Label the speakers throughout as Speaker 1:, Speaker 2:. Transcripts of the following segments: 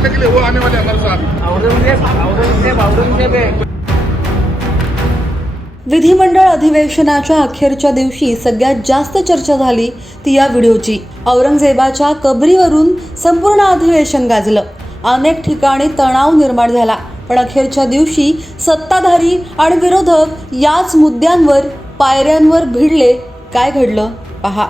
Speaker 1: आने वाले हमारे साथ
Speaker 2: औरंगजेब औरंगजेब औरंगजेब है
Speaker 3: विधिमंडळ अधिवेशनाच्या अखेरच्या दिवशी सगळ्यात जास्त चर्चा झाली ती या व्हिडिओची. औरंगजेबाच्या कबरीवरून संपूर्ण अधिवेशन गाजलं. अनेक ठिकाणी तणाव निर्माण झाला पण अखेरच्या दिवशी सत्ताधारी आणि विरोधक याच मुद्द्यांवर पायऱ्यांवर भिडले. काय घडलं? पहा.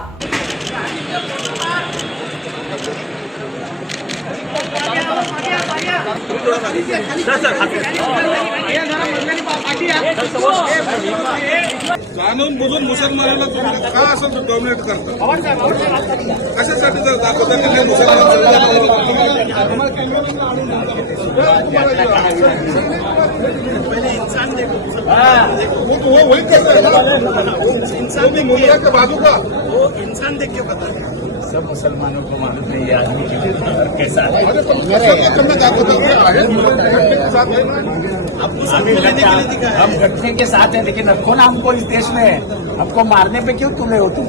Speaker 1: जाणून बुजून मुसलमानाला का असं डॉमिनेट करता कशासाठी जर दाखवता की नाही मुसलमान वो वही करता है ना वो भी मुद्रा बाजू का
Speaker 2: वो इंसान देख के पता सब मुसलमानों को मालूम नहीं ये आदमी कैसा है
Speaker 1: तो है। घटने के साथ
Speaker 2: हम घटने के साथ हैं लेकिन रखो ना हमको इस देश में। हमको मारने पे क्यों तुले हो तुम?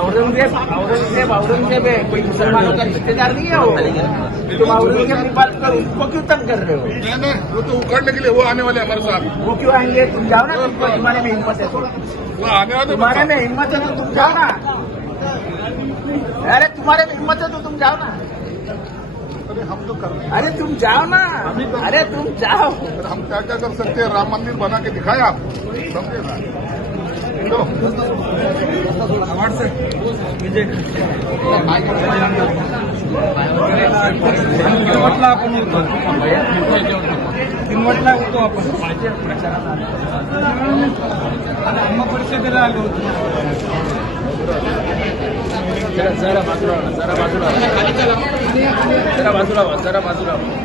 Speaker 2: औरंगज़ेब औरंगज़ेब औरंगज़ेब है। कोई मुसलमानों का रिश्तेदार नहीं है वो? तुम औरंगज़ेब की बात करो उसको क्यों तंग कर रहे हो?
Speaker 1: नहीं नहीं वो तो उखाड़ने के लिए वो आने वाले हमारे साथ।
Speaker 2: वो क्यों आएँगे? तुम जाओ ना तुमको तुम्हारे में हिम्मत है। तो
Speaker 1: वो आने वाले
Speaker 2: तुम्हारे में हिम्मत है तो तुम जाओ ना। अरे तुम्हारे में हिम्मत है तो तुम जाओ ना।
Speaker 1: अरे हम तो कर रहे
Speaker 2: अरे तुम जाओ ना। अरे तुम जाओ।
Speaker 1: हम क्या क्या कर सकते हैं? राम मंदिर बना के दिखाया। आप समझे ना? चलो
Speaker 4: किनवटला आपण होतो किनवटला होतो आपण आता धर्म परिषदेला आलो होतो
Speaker 2: जरा जरा बाजूला व्हा, जरा बाजूला व्हा. जरा बाजूला व्हा, जरा बाजूला व्हा.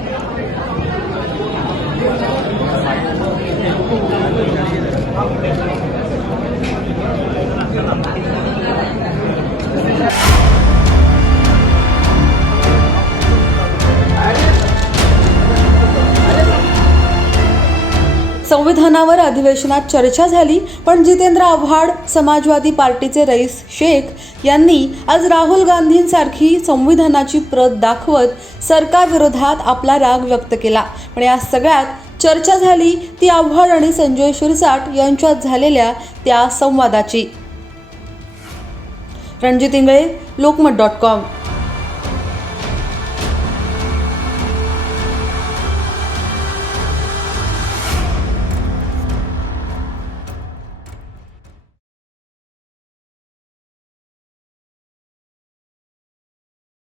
Speaker 3: संविधानावर अधिवेशनात चर्चा झाली पण जितेंद्र आव्हाड समाजवादी पार्टीचे रईस शेख यांनी आज राहुल गांधींसारखी संविधानाची प्रत दाखवत सरकारविरोधात आपला राग व्यक्त केला. पण या सगळ्यात चर्चा झाली ती आव्हाड आणि संजय शिरसाट यांच्यात झालेल्या त्या संवादाची. Ranjit Ingale Lokmat dot com.